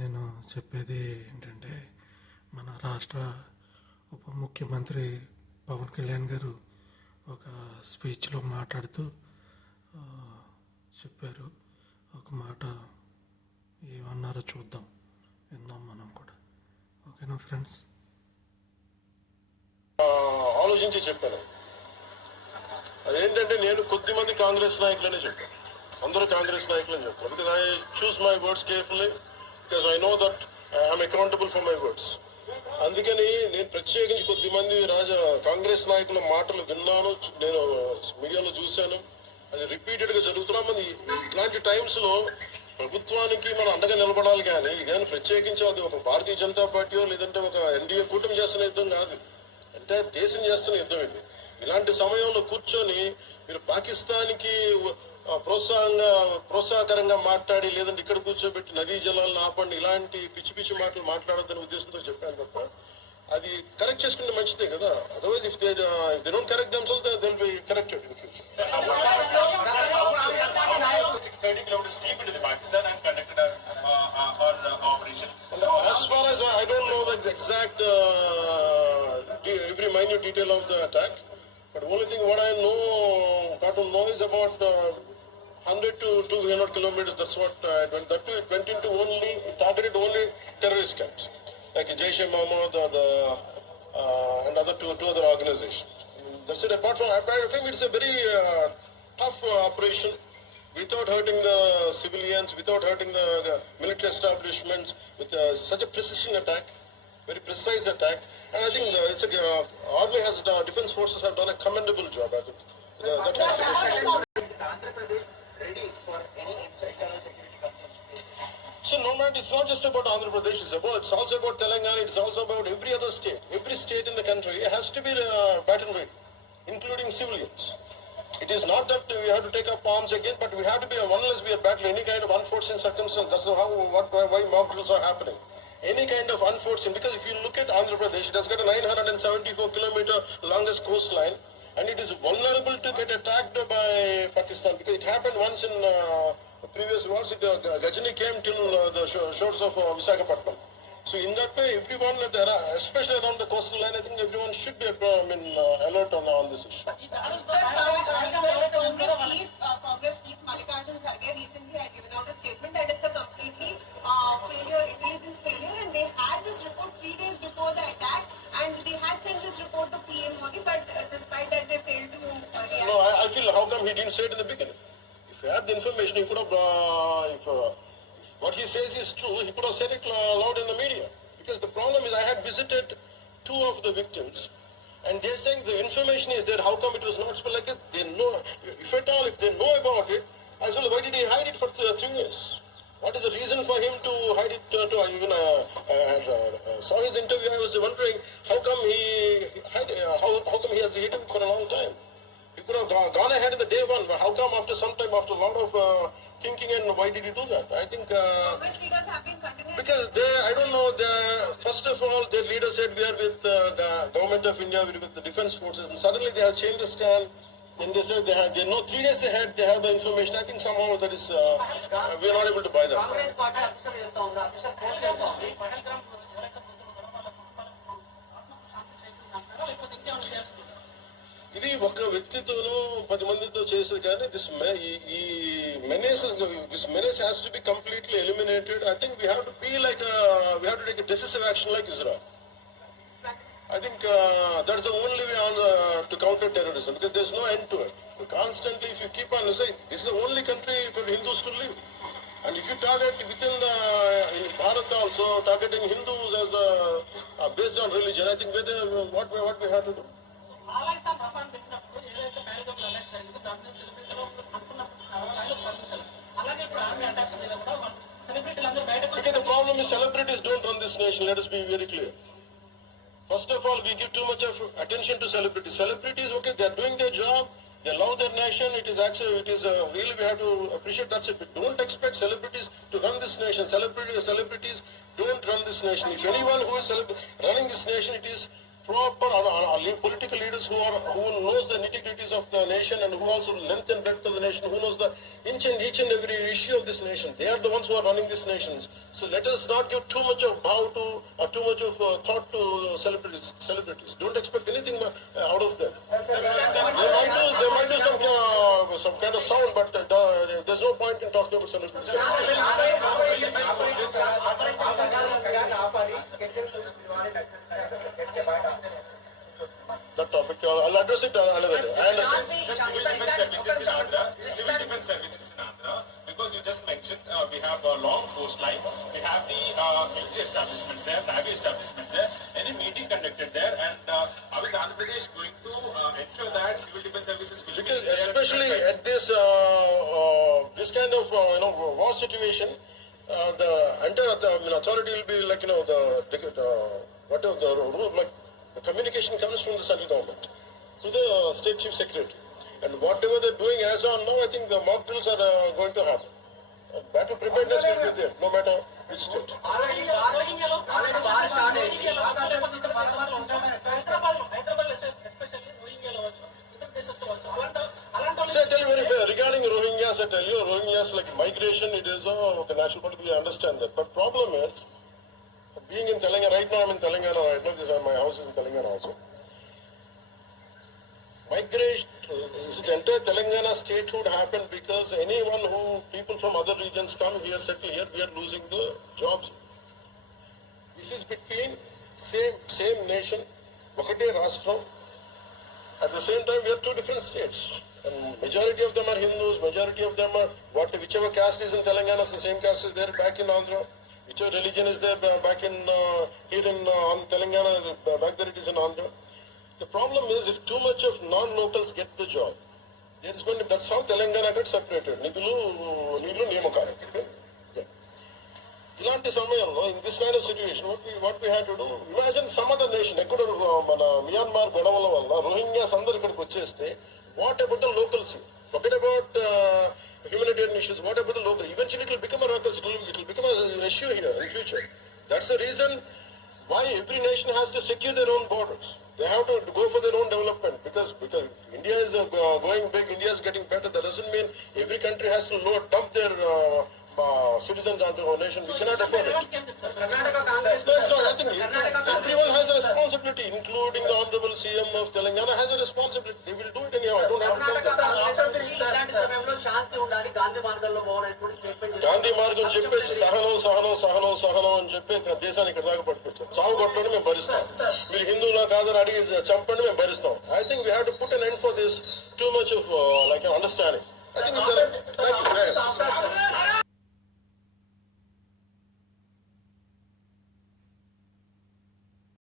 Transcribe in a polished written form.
నేను చెప్పేది ఏంటంటే, మన రాష్ట్ర ఉప ముఖ్యమంత్రి పవన్ కళ్యాణ్ గారు ఒక స్పీచ్లో మాట్లాడుతూ చెప్పారు. ఒక మాట ఏమన్నారో చూద్దాం, విందాం మనం కూడా. ఓకేనా ఫ్రెండ్స్? ఆలోచించి చెప్పాను. అదేంటంటే, నేను కొద్దిమంది కాంగ్రెస్ నాయకులనే చెప్పాను. అందరూ కాంగ్రెస్ నాయకులని చెప్తాను. Because I choose my words carefully, because I know that I'm accountable for my words. అందుకని నేను ప్రత్యేకించి కొద్దిమంది కాంగ్రెస్ నాయకుల మాటలు విన్నాను, నేను మీడియాలో చూశాను. అది రిపీటెడ్గా జరుగుతున్నాం. ఇట్లాంటి టైమ్స్లో ప్రభుత్వానికి మనం అండగా నిలబడాలి. కానీ ఇదేమైనా ప్రత్యేకించి అది ఒక భారతీయ జనతా పార్టీయో లేదంటే ఒక ఎన్డీఏ కూటమి చేస్తున్న యుద్ధం కాదు, అంటే దేశం చేస్తున్న యుద్ధం ఇది. ఇలాంటి సమయంలో కూర్చొని మీరు పాకిస్తాన్కి ప్రోత్సాహకరంగా మాట్లాడి, లేదంటే ఇక్కడ కూర్చోబెట్టి నదీ జలాలను ఆపండి, ఇలాంటి పిచ్చి పిచ్చి మాటలు మాట్లాడొద్దనే ఉద్దేశంతో చెప్పాను తప్ప, అది కరెక్ట్ చేసుకుంటే మంచిదే కదా. Otherwise if they don't correct themselves, they will be corrected in future. 630 kilometers deep into the Pakistan and conducted an operation. So as far as I don't know the exact every minute detail of the attack, but only thing what I got to know is about 100 to 200 kilometers. That's what it went into only, it targeted only terrorist camps like Jaish-e-Mohammed and other two other organizations. That's it. Apart from, I think it's a very tough operation, without hurting the civilians, without hurting the military establishments, with such a precision attack, very precise attack. And I think Army has, defense forces have done a commendable job. I think that has to be. Andhra Pradesh ready for any internal security concerns? So no matter, it's not just about Andhra Pradesh, it's also about Telangana, it's also about every other state. Every state in the country has to be battle ready, including civilians. It is not that we have to take up arms again, but we have to be, unless we are battling any kind of unforeseen circumstance. That's why mock drills are happening. Any kind of unforeseen, because if you look at Andhra Pradesh, it has got a 974 kilometer longest coastline, and it is vulnerable to get attacked by Pakistan, because it happened once in previous wars. Gajani came till the shores of Visakhapatnam. So in that way, everyone, especially around the coastal line, I think everyone should be alert on this issue. Congress chief Mallikarjun Kharge recently had given out a statement that it's a completely failure, intelligence failure, and they had this report 3 days before the attack, and they had sent this report to PM Modi, but despite that they failed to react. No, I feel, how come he didn't say it in the beginning? If he had the information, he could have, if what he says is true, he could have said it loud in the media. Because the problem is, I had visited 2 of the victims, and they're saying the information is there, how come it was not spelled like it? They know, if at all, if they know about it, as well, why did he hide it for 3 years? What is the reason for him to hide it? Saw his interview, I was wondering, how come how come he has hidden for a long time? He could have gone ahead in the day one, but how come after some time, after a lot of thinking, and why did he do that? I think Congress leaders have been continuously, because I don't know, first of all, their leader said we are with the government of India, we are with the defense forces, and suddenly they have changed the stand, and they say they know 3 days ahead they have the information. I think somehow that is, we are not able to buy that. Congress party officer ఎంత ఉందా? Officer post చేస్తుంది. ఇది ఒక వ్యక్తితోనూ 10 మందితో చేసేది కానీ this menace has to be completely eliminated. I think we have to be like we have to take a decisive action like Israel. I think that's the only way to counter terrorism, because there's no end to it. Constantly, if you keep on saying this is the only country for Hindus to live, and if you target within in Bharat also targeting Hindus as based on religion, I think what we have to do. Because the problem is celebrities don't run this nation, let us be very clear. First of all, we give too much of attention to celebrities. Celebrities, okay, they are doing their job, they love their nation, it is really, we have to appreciate, that's it. But don't expect celebrities to run this nation. Celebrities don't run this nation. If anyone who is running this nation, it is proper political leaders who knows the nitty-gritties of the nation and who also length and breadth of the nation, who knows the each and every issue of this nation. They are the ones who are running these nations. So let us not give too much of bow to or too much of thought to celebrities. Don't expect anything out of them. They might do some kind of sound, but there's no point in talking about celebrities. That topic, I'll address it another day. I understand. Civil defense services in Andhra, because you just mentioned we have a long coastline, we have the military establishments there, navy establishments there. Any meeting conducted there, and how is Andhra Pradesh going to ensure that civil defense services will Because especially at this kind of war situation, the entire authority will be like whatever the rule, like the communication comes from the central government to the state chief secretary, and whatever they're doing as on now, I think the mock drills are going to happen. Battle preparedness will be there, no matter which state. So I tell you very fair, regarding Rohingyas, I tell you, Rohingyas like migration, it is the national party, we understand that. But problem is, being in Telangana, right now I'm in Telangana right now, because my house is in Telangana also. Migration, the entire Telangana statehood happened because people from other regions come here, settle here, we are losing the jobs. This is between same nation, Vakate Rashtra. At the same time, we are two different states. And majority of them are Hindus, majority of them are whichever caste is in Telangana, the same caste is there back in Andhra. Whichever religion is there back in here in Telangana, back there it is in Andhra. The problem is if too much of non-locals get the job, there is going to, that's how Telangana got separated. Nidulu Niyamakaram. ఇలాంటి సమయంలో in this kind of situation, what we had to do, imagine some other nation, ఎక్కడో మన Myanmar గొడవల వల్ల Rohingyas అందరు ఇక్కడికి వచ్చేస్తే, what about the locals here? Forget about humanitarian issues, what about the local? Eventually it will become a ruckus, it will become an issue here in future. That's the reason why every nation has to secure their own borders. They have to go for their own development because India is going big, India is getting better. That doesn't mean every country has to dump their citizens onto our nation. We cannot afford it. So I think everyone has a responsibility, including the Honorable CM of Telangana has a responsibility. They will do it anyhow. I don't have to tell them. Gandhi మార్గం చెప్పేసి సహనం అని చెప్పి దేశాన్ని ఇక్కడ దాకా పట్టుకొచ్చారు. చావు కొట్టండి మేము భరిస్తాం, మీరు హిందువులా కాదని అడిగి చంపండి మేము భరిస్తాం. I think we have to put an end for this too much of like understanding.